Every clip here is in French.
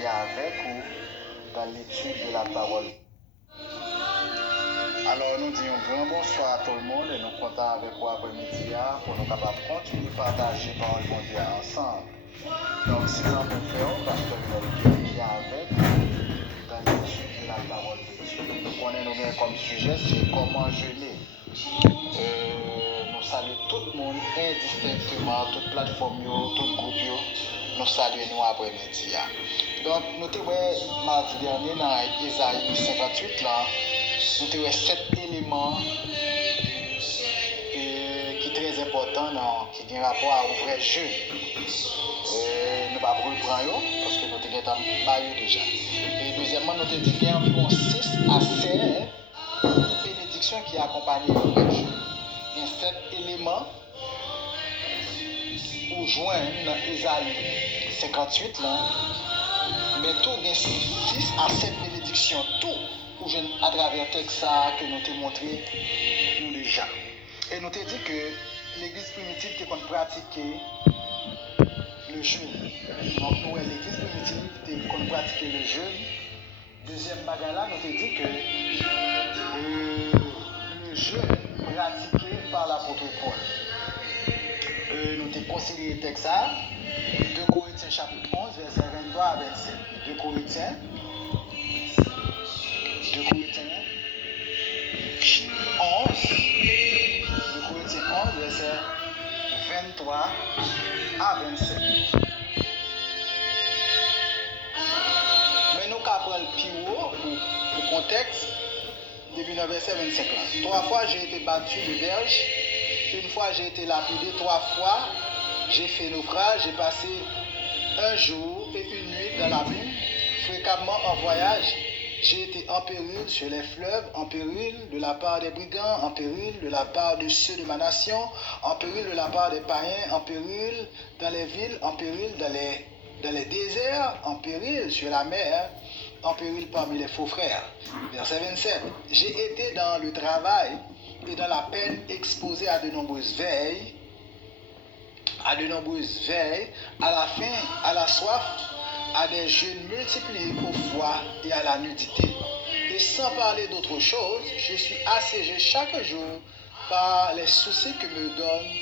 partager avec vous dans l'étude de la parole. Alors, nous disons un grand bonsoir à tout le monde et nous comptons avec vous après-midi pour nous capables de continuer à partager la parole de Dieu ensemble. Donc, si nous pouvons faire, pasteur qui est avec vous dans l'étude de la parole de Dieu. Nous connaissons bien comme sujet, c'est comment jeûner. Nous saluons tout le monde indistinctement, toute plateforme, tout groupe, nous saluons nous après-midi. Donc, nous avons mardi dernier dans Isaïe 58, là, nous avons 7 éléments qui sont très importants, qui ont un rapport à un vrai jeûne. Nous ne pouvons pas reprendre parce que nous avons déjà. Et deuxièmement, nous avons dit qu'il y a environ 6 à 7 bénédictions qui accompagnent le vrai jeûne. Il y a 7 éléments pour joindre dans Isaïe 58, là, mais tout il y a 6 à 7 bénédictions, tout pour joindre à travers le texte que nous avons montré nous déjà. Et nous avons dit que l'église primitive était pratiquer le jeûne. Donc, nous, l'église primitive était pratiquer le jeûne. Deuxième bagarre là, nous avons dit que le jeûne pratiqué par l'apôtre Paul. Nous avons considéré le texte 2 Corinthiens chapitre 11, verset 23 à 27. 2 Corinthiens 11, 2 Corinthiens 11, verset 23 à 27. Mais nous avons le plus haut pour le contexte depuis le verset 25 là. 3 fois j'ai été battu de berge, une fois j'ai été lapidé, 3 fois j'ai fait naufrage, j'ai passé un jour et une nuit dans la ville, fréquemment en voyage. J'ai été en péril sur les fleuves, en péril de la part des brigands, en péril de la part de ceux de ma nation, en péril de la part des païens, en péril dans les villes, en péril dans les déserts, en péril sur la mer, en péril parmi les faux frères. Verset 27. J'ai été dans le travail et dans la peine exposé à de nombreuses veilles, à la faim, à la soif, à des jeûnes multipliés au froid et à la nudité. Et sans parler d'autre chose, je suis assiégé chaque jour par les soucis que me donnent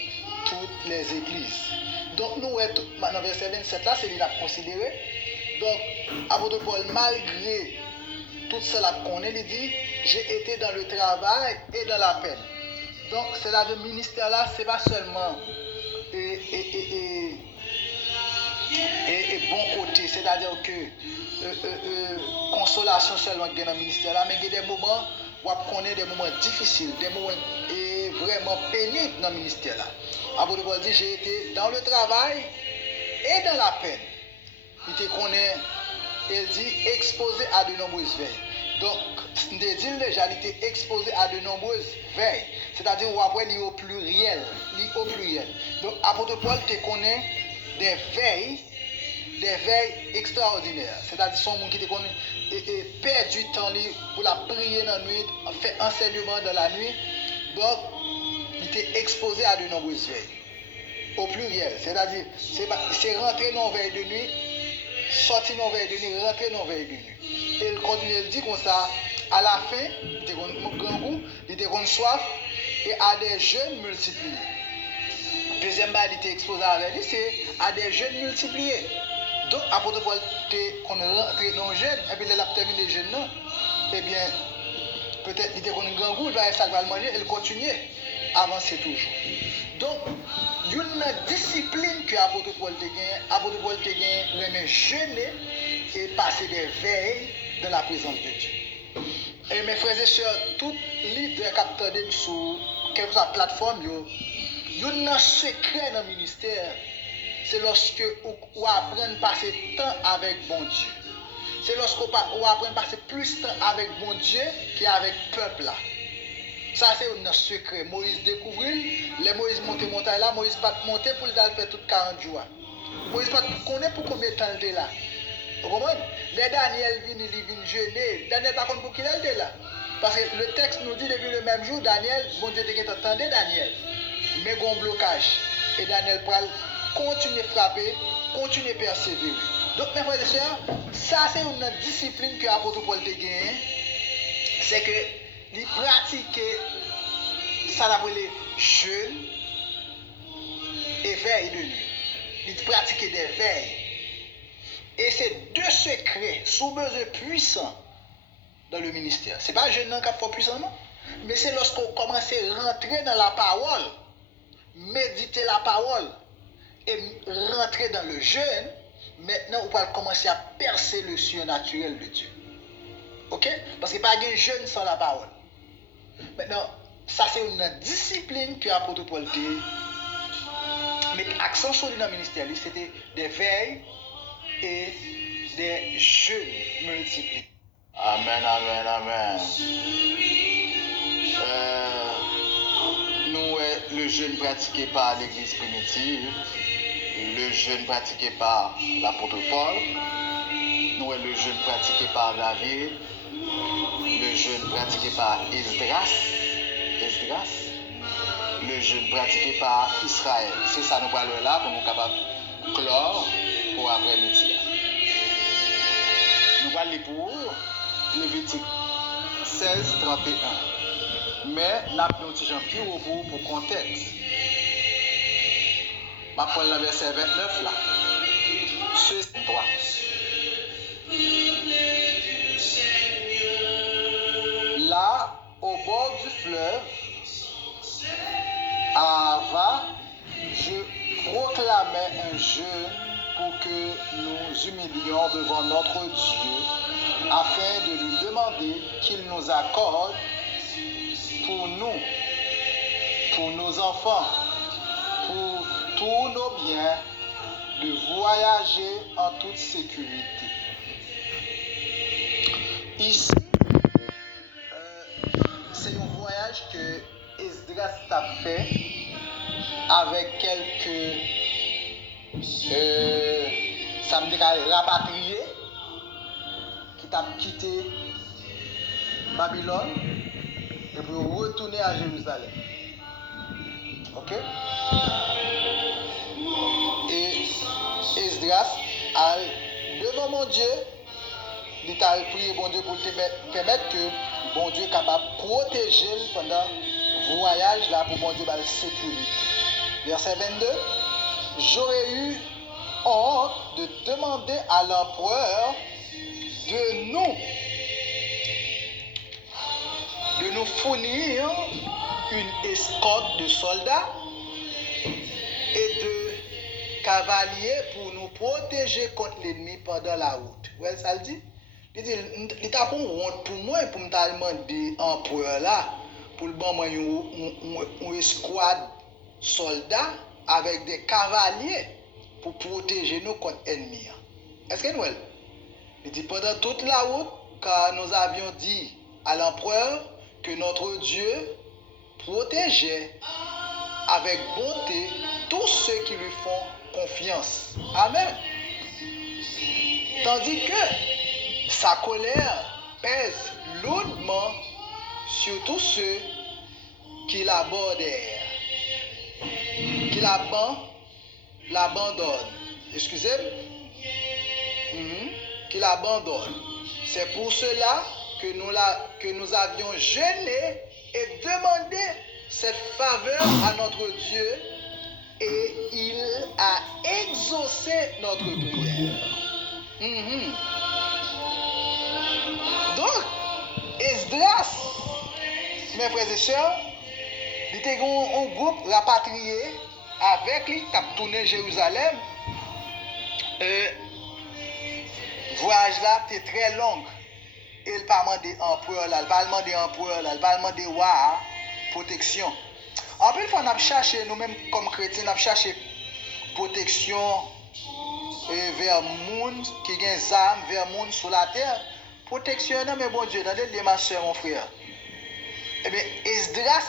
toutes les églises. Donc nous, dans verset 27 là, c'est l'idée considéré. Donc, apôtre Paul, malgré tout cela qu'on est, il dit, j'ai été dans le travail et dans la peine. Donc, c'est là le ministère là, c'est pas seulement et bon côté, c'est-à-dire que consolation seulement dans le ministère là, mais il y a des moments où on connaît des moments difficiles, des moments vraiment pénibles dans le ministère là. Apôtre Paul dit, j'ai été dans le travail et dans la peine. Il dit exposé à de nombreuses veilles. Donc, il dit déjà, il était exposé à de nombreuses veilles. C'est-à-dire, on après, il est au pluriel. Donc, apôtre Paul te connaît des veilles extraordinaires. C'est-à-dire, son monde qui te connaît et perd du temps pour la prier dans la nuit, fait enseignement dans la nuit. Donc, il était exposé à de nombreuses veilles. Au pluriel. C'est-à-dire, c'est rentrer dans la veille de nuit, sortir dans la veille de nuit, rentrer dans la veille de nuit. Et il continue, il dit comme ça, à la fin, il était grand goût, il était soif, et à des jeûnes multipliés. Deuxième bail, il était exposé avec lui, c'est à des jeûnes multipliés. Donc, apôtre Paul, qu'on rentre dans le jeûne, et puis il a terminé le jeûne, non? Eh bien, peut-être il était grand goût, il va essayer de manger, et il continue à avancer toujours. Donc, une discipline que apôtre Paul te gagne, même jeûner et passer des veilles dans la présence de Dieu. Et mes frères et sœurs, tout leader qui attendent sur quelque plateforme, il y a un secret dans le ministère. C'est lorsque vous apprenez à passer temps avec bon Dieu. C'est lorsque vous apprenez à passer plus de temps avec bon Dieu qu'avec le peuple là. Ça c'est un secret. Moïse découvrit, les Moïse monte montagne là, Moïse pas monter pour le faire tout 40 jours. Moïse pas connaît pour combien de temps il était là. Vous comprenez? Les Daniel vient jeûner. Daniel par contre pour qui il était là. Parce que le texte nous dit depuis le même jour, Daniel, bon Dieu t'entendait Daniel. Mais il y a un blocage. Et Daniel pral continue à frapper, continue à persévérer. Donc, mes frères et sœurs, ça c'est une discipline que l'apôtre Paul a gagnée. C'est que il pratiquait ça d'après les jeûnes et veille de nuit. Il pratiquait des veilles. Et c'est deux secrets, sous besoin puissants dans le ministère. Ce n'est pas jeûne qui a fait puissant, non? Mais c'est lorsqu'on commence à rentrer dans la parole, méditer la parole et rentrer dans le jeûne, maintenant on va commencer à percer le surnaturel de Dieu. Ok? Parce qu'il n'y a pas de jeûne sans la parole. Maintenant, ça c'est une discipline que l'apôtre Paul a mis accent sur le ministère. C'était des veilles et des jeûnes multipliés. Amen, amen, amen. Nous, le jeûne pratiqué par l'église primitive, le jeûne pratiqué par l'apôtre Paul, nous, le jeûne pratiqué par David, le jeûne pratiqué par Esdras, le jeûne pratiqué par Israël. C'est ça nous parlons là pour nous capables de clore pour après-midi. Nous parlons pour Lévitique 16, 31. Mais là, nous avons pour contexte. Je prends le verset 29 là. Ce 3. Là, au bord du fleuve, à Ava, je proclamais un jeûne pour que nous humilions devant notre Dieu, afin de lui demander qu'il nous accorde pour nous, pour nos enfants, pour tous nos biens, de voyager en toute sécurité. Ici, c'est un voyage que Esdras a fait avec quelques ça me dit rapatriés qui t'a quitté Babylone et pour retourner à Jérusalem. Ok? Et Esdras a devant mon Dieu, il a prié bon Dieu pour te permettre que bon Dieu est capable de protéger pendant le voyage là pour bon Dieu la sécurité. Verset 22. J'aurais eu honte de demander à l'empereur de nous fournir une escorte de soldats et de cavaliers pour nous protéger contre l'ennemi pendant la route. Vous voyez ça le dit? Il dit, il t'a pour honte pour moi pour me demander l'empereur là pour le bon une escouade soldats avec des cavaliers pour protéger nous contre l'ennemi. Est-ce que nous? Il dit pendant toute la route, car nous avions dit à l'empereur que notre Dieu protégeait avec bonté tous ceux qui lui font confiance. Amen. Tandis que sa colère pèse lourdement sur tous ceux qui l'abordèrent, qui l'abandonnent. Excusez-moi. Qui l'abandonne. C'est pour cela que nous avions jeûné et demandé cette faveur à notre Dieu et il a exaucé notre prière. Donc, Esdras, mes frères et sœurs, il était un groupe rapatrié avec lui qui a tourné Jérusalem. Voyage là était très long. Et le parlement des empereurs là, le parlement des empereurs là, le parlement des rois, protection. En plus, on a cherché, nous-mêmes comme chrétiens, on a cherché protection vers le monde qui a des âmes, vers le monde sur la terre. Protection, non, mais bon Dieu, dans les ma soeur, mon frère. Eh bien, Esdras,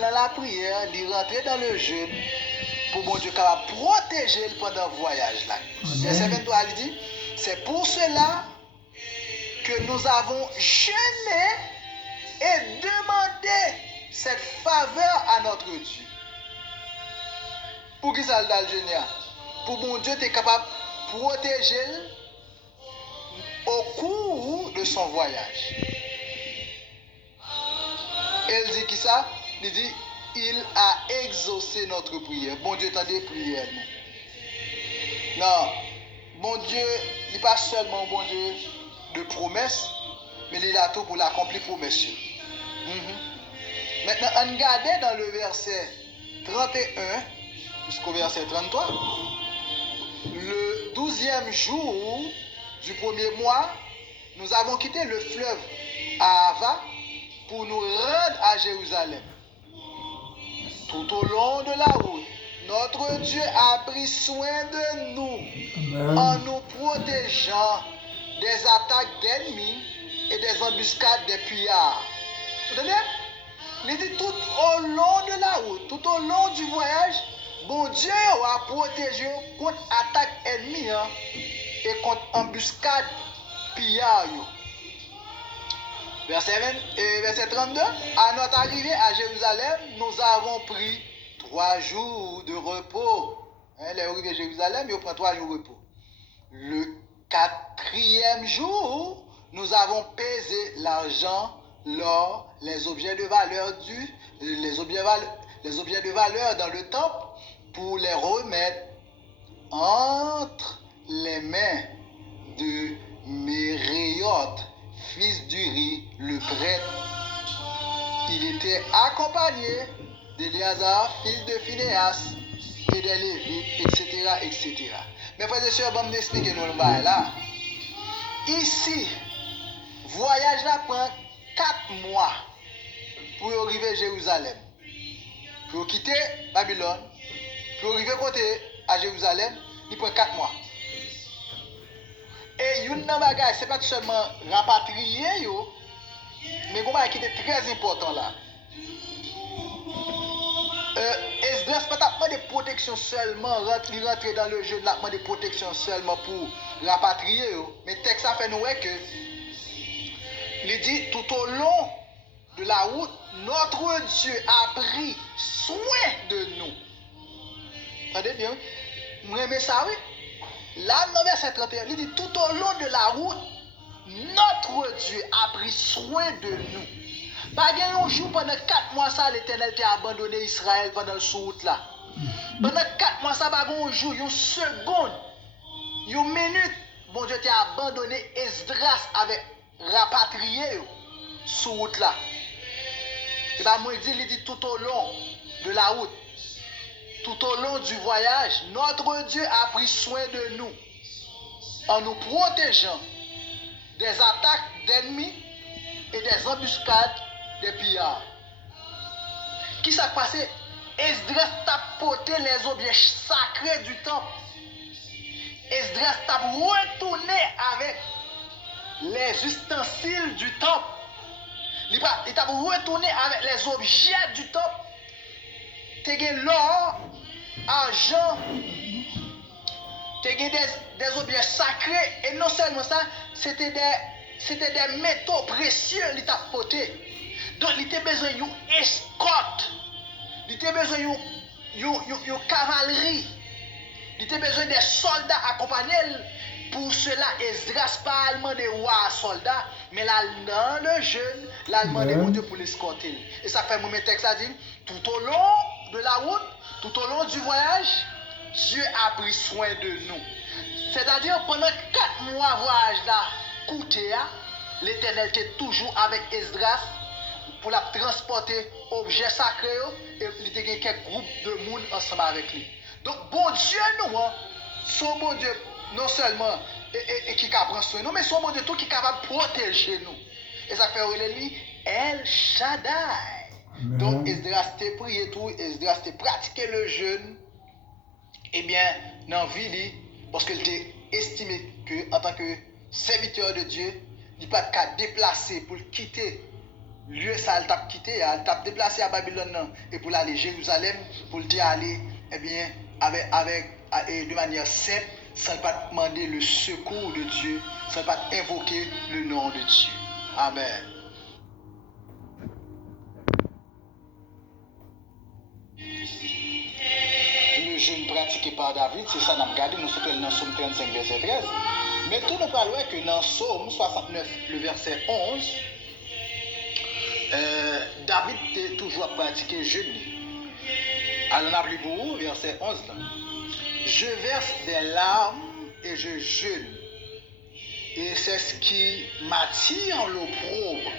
dans la prière, il rentrait dans le jeûne pour bon Dieu capable protéger pendant le voyage là. Verset 23, il dit, c'est pour cela que nous avons jeûné et demandé cette faveur à notre Dieu. Pour qui ça le jeûner? Pour mon Dieu, tu es capable de protéger de son voyage. Elle dit qui ça? Il dit, il a exaucé notre prière. Bon Dieu, attendez, prière. Non, bon Dieu, il n'est pas seulement bon Dieu de promesses, mais il a tout pour l'accomplir promesse. Maintenant, on regarde dans le verset 31 jusqu'au verset 33. Le 12e jour du premier mois, nous avons quitté le fleuve Ahava pour nous rendre à Jérusalem. Tout au long de la route, notre Dieu a pris soin de nous en nous protégeant des attaques d'ennemis et des embuscades des pillards. Vous entendez? Il dit tout au long de la route, tout au long du voyage, bon Dieu a protégé contre attaque ennemie et contre embuscade pillards. Verset 32. À notre arrivée à Jérusalem, nous avons pris 3 jours de repos. Les arrivés à Jérusalem, ils prennent 3 jours de repos. Le 4e jour, nous avons pesé l'argent, l'or, les objets de valeur dans le temple pour les remettre entre les mains de Méréoth, fils d'Uri, le prêtre. Il était accompagné d'Éléazar, fils de Phinéas, et des Lévites, etc., etc. Mais frères et sœurs, je vais vous expliquer nous le bail là. Ici, voyage là prend 4 mois pour arriver à Jérusalem. Pour quitter Babylone, pour arriver côté à Jérusalem, il prend 4 mois. Et une bagage, c'est pas seulement rapatrier, mais comment qui est très important là. Esdras pas de protection seulement, rentrer dans le jeu de protection seulement pour rapatrier, mais texte ça fait nous que il dit tout au long de la route, notre Dieu a pris soin de nous. Attendez bien, vous aimez ça, oui? Là, dans verset 31, il dit tout au long de la route, notre Dieu a pris soin de nous. Pas un jour pendant 4 mois, ça, l'Éternel t'a abandonné Israël pendant le route là. Pendant 4 mois, ça, pas un jour, une seconde, une minute, bon Dieu t'a abandonné Esdras avec rapatrié sur route là. Et bien, moi, il dit tout au long de la route, tout au long du voyage, notre Dieu a pris soin de nous en nous protégeant des attaques d'ennemis et des embuscades des pillards. Qui s'est passé? Esdras t'a porté les objets sacrés du temple. Esdras t'a retourné avec les ustensiles du temple. Il t'a retourné avec les objets du temple. T'as l'or, argent, t'as des objets sacrés. Et non seulement ça, c'était des métaux précieux qu'il t'a porté. Donc, il t'a besoin d'une escorte. Il t'a besoin d'une cavalerie. Il t'a besoin des soldats accompagnés. Pour cela, Esdras pas allemand des rois soldats, mais là, dans le jeûne, l'allemand des Dieu pour l'escorter. Et ça fait mon texte à dire, tout au long de la route, tout au long du voyage, Dieu a pris soin de nous. C'est-à-dire, pendant 4 mois voyage là, coûté, l'Éternel était toujours avec Esdras pour la transporter objets sacrés et il y a quelques groupes de monde ensemble avec lui. Donc, bon Dieu, nous, son bon Dieu, non seulement et qui prend soin de nous, mais son bon Dieu tout qui est capable de protéger nous. Et ça fait lui El Shaddai. Amen. Donc, Esdras t'a prié tout, Esdras t'a pratiqué le jeûne, eh bien, dans la vie, parce qu'il t'a estimé que, en tant que serviteur de Dieu, il n'a pas qu'à déplacer pour quitter lieu ça, il t'a quitté, il t'a déplacé à Babylone et pour aller à Jérusalem, pour le aller, eh bien, de manière simple, sans pas demander le secours de Dieu, sans pas invoquer le nom de Dieu. Amen. Le jeûne pratiqué par David, c'est ça qu'on a regardé, nous sommes dans Somme 35, verset 13. Mais tout nous parle que dans Psaume 69, le verset 11, David a toujours pratiqué le jeûne. Alors on a plus beau, verset 11 là. Je verse des larmes et je jeûne. Et c'est ce qui m'attire l'opprobre.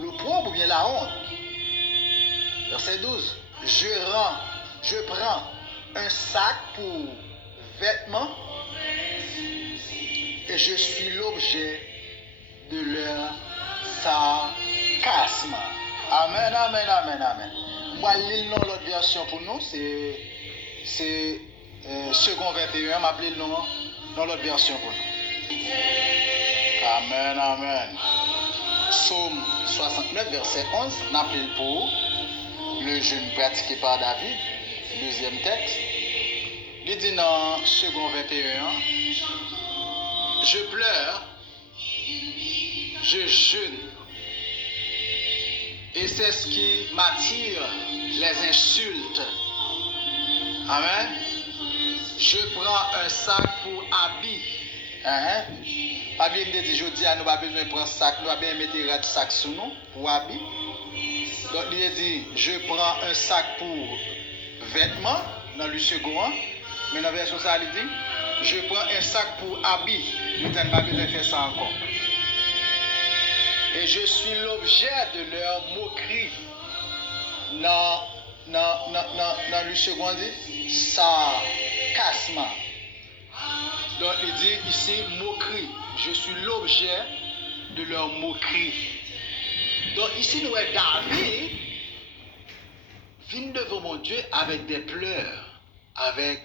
L'opprobre ou bien la honte. Verset 12. Je prends un sac pour vêtements et je suis l'objet de leur sarcasme. Amen, amen, amen, amen. Moi, lire dans l'autre version pour nous, c'est second 21, m'appeler le nom dans l'autre version pour nous. Amen, amen. Psaume 69, verset 11, m'appelle pour le jeûne pratiqué par David, deuxième texte. Il dit dans second 21, je pleure, je jeûne. Et c'est ce qui m'attire les insultes. Amen. Je prends un sac pour habit. Pas bien me dit, je dis, nous pas besoin de prendre un sac, nous avons bien mettre un sac sur nous pour habit. Donc il dit, je prends un sac pour vêtements, dans le second, mais dans la version ça, il dit, je prends un sac pour habit. Nous n'avons pas besoin de faire ça encore. Et je suis l'objet de leur moquerie. Dans le second, dit sarcasme. Donc il dit ici moquerie. Je suis l'objet de leur moquerie. Donc ici nous est David vient devant mon Dieu avec des pleurs, avec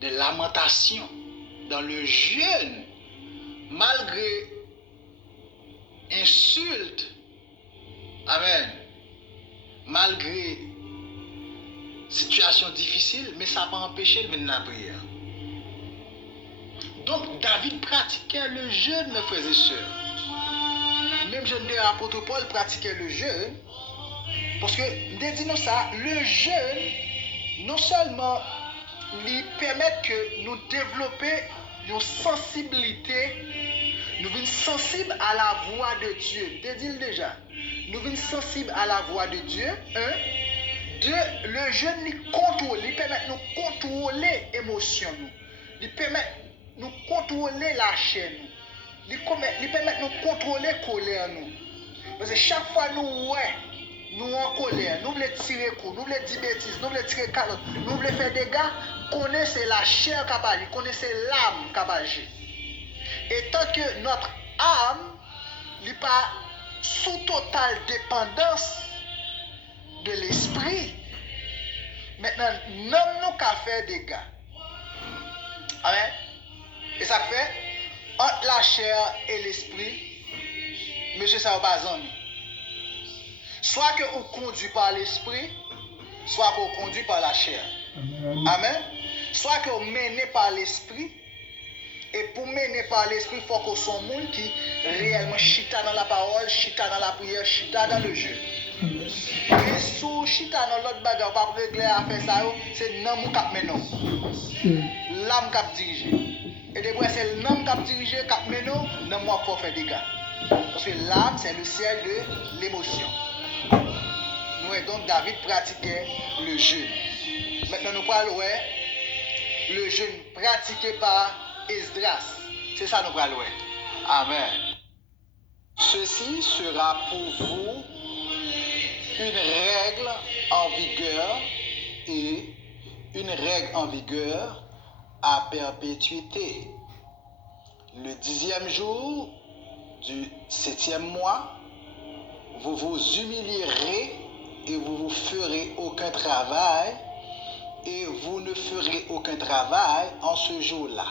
des lamentations, dans le jeûne, malgré insultes, amen, malgré situation difficile, mais ça n'a pas empêché de venir la prière. Donc David pratiquait le jeûne, mes frères et sœurs. Même jeune de l'apôtre Paul pratiquait le jeûne, parce que, nous ça, le jeûne, non seulement lui permet que nous développions une sensibilité, nous sommes sensibles à la voix de Dieu. Dis-le déjà. Nous sommes sensibles à la voix de Dieu. Un. Deux, le jeûne nous contrôle, il permet de nous contrôler l'émotion. Il permet de nous contrôler la chair. Il permet de nous contrôler la colère. Parce que chaque fois nous en colère, nous voulons tirer coup, nous voulons dire bêtises, nous voulons tirer carotte, nous voulons faire des dégâts, connaissez la chair qui va agir, connaissez l'âme qui va agir. Et tant que notre âme n'est pas sous totale dépendance de l'esprit, maintenant, nous n'avons qu'à faire des dégâts. Amen. Et ça fait, entre la chair et l'esprit, monsieur, ça va pas en. Soit que vous conduit par l'esprit, soit que vous conduit par la chair. Amen. Soit que vous menez par l'esprit. Et pour mener par l'esprit, il faut qu'on soit un monde qui réellement chita dans la parole, chita dans la prière, chita dans le jeu. Et sous chita dans l'autre bagarre, pas régler à faire ça, c'est l'âme qui a mené. L'âme qui a dirigé. Et depuis c'est l'âme qui a dirigé, qui a mené, l'âme qui a fait des dégâts. Parce que l'âme, c'est le siège de l'émotion. Nous, donc, David pratiquait le jeûne. Maintenant, nous parlons le jeûne pratiqué par Esdras. C'est ça nous parlons. Amen. Ceci sera pour vous une règle en vigueur et une règle en vigueur à perpétuité. Le 10e jour du 7e mois, vous vous humilierez et vous ne ferez aucun travail, et vous ne ferez aucun travail en ce jour-là.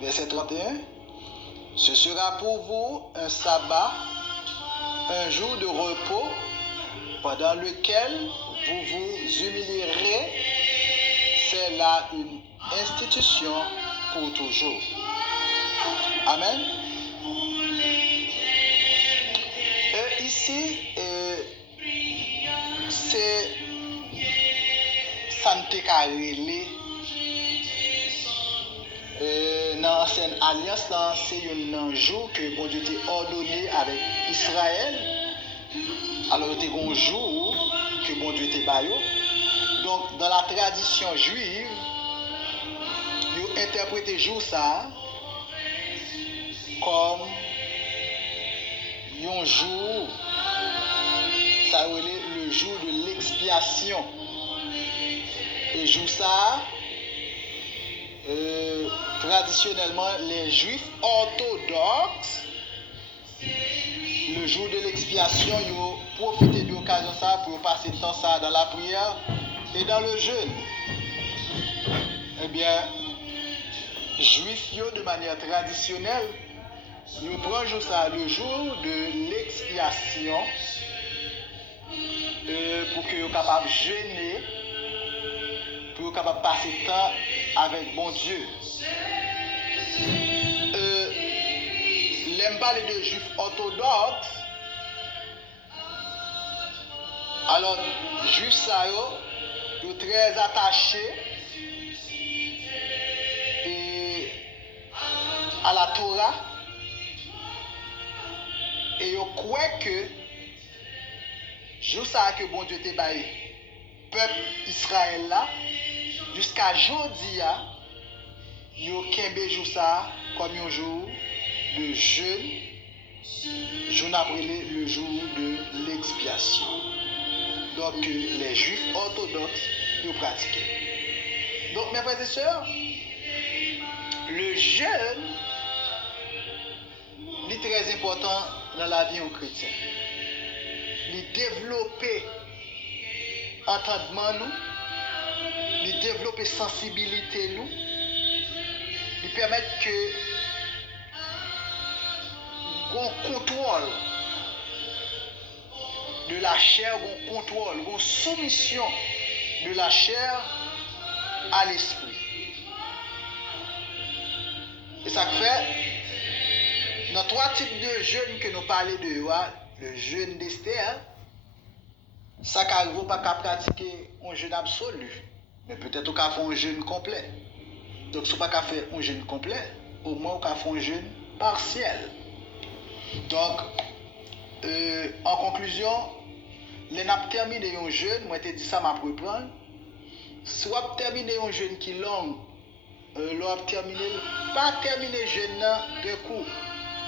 Verset 31. Ce sera pour vous un sabbat, un jour de repos, pendant lequel vous vous humilierez. C'est là une institution pour toujours. Amen. Ici, c'est santé carrelé l'ancienne alliance, c'est un jour que bon Dieu t'a ordonné avec Israël. Alors, c'est un jour que bon Dieu t'a baillé. Donc, dans la tradition juive, ils interprètent le jour ça comme un jour, ça le jour de l'expiation. Et jour ça, traditionnellement, les juifs orthodoxes, le jour de l'expiation, ils profitent de l'occasion ça pour passer le temps ça dans la prière et dans le jeûne. Eh bien, juifs, de manière traditionnelle, ils prennent ça le jour de l'expiation pour qu'ils soient capables de jeûner, pour qu'ils soient capables de passer le temps avec bon Dieu. L'aime parler de juifs orthodoxes. Alors, juifs ça sont très attachés à la Torah et ils croient que jour ça que bon Dieu t'a baillé peuple Israël là jusqu'à aujourd'hui yo kembe jour ça comme un jour de jeûne, jour après le jour de l'expiation. Donc les juifs orthodoxes ils pratiquaient. Donc mes frères et sœurs, le jeûne est très important dans la vie en chrétien. Il développe entendement nous, il développe sensibilité nous, il permet que un contrôle de la chair, un contrôle, une soumission de la chair à l'esprit. Et ça fait, dans trois types de jeûnes que nous parlons de, le jeûne d'Esther, ça n'arrive pas qu'à pratiquer un jeûne absolu, mais peut-être qu'on fait un jeûne complet. Donc, si on ne peut pas faire un jeûne complet, au moins on peut faire un jeûne partiel. Donc, en conclusion, les n'a terminé un jeûne, moi je dit ça m'a reprendre. Soit terminer un jeûne qui est long, l'on terminé, pas terminer jeûne de coup.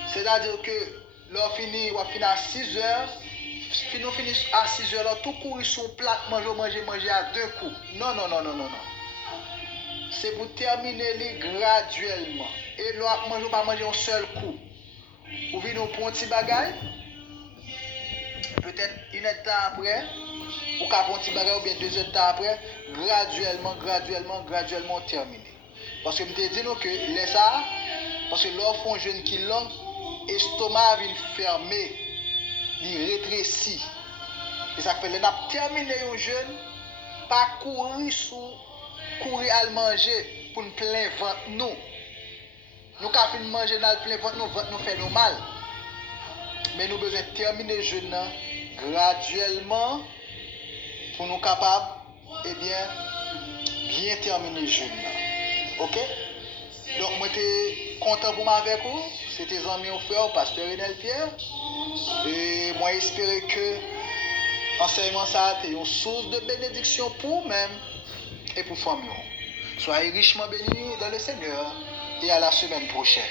C'est-à-dire que l'on finit à 6 heures, nous finissons à 6 heures, tout courir sur plat, manger à deux coups. Non. C'est pour terminer les graduellement. Et l'on ne pas manger un seul coup. Ou venez pour un petit bagage, peut-être une heure de temps après, ou qu'à un petit bagage ou bien 2 heures de temps après, graduellement terminé. Parce que je te dis que les ça, parce que l'offre font jeune qui long, l'estomac vient fermer, il rétrécit. Et ça fait que l'on terminé un jeûne, pas courir à le manger pour nous plein ventre nous. Nous avons manger dans le plein ventre nous fait nous mal. Mais nous devons terminer le jeûne graduellement pour nous capables bien terminer le jeûne. OK? Donc moi j'étais content pour avec vous. C'était amis au frère pasteur Renel Pierre. Et moi j'espère que l'enseignement ça a été une source de bénédiction pour vous-même et pour famille. Soyez richement bénis dans le Seigneur et à la semaine prochaine.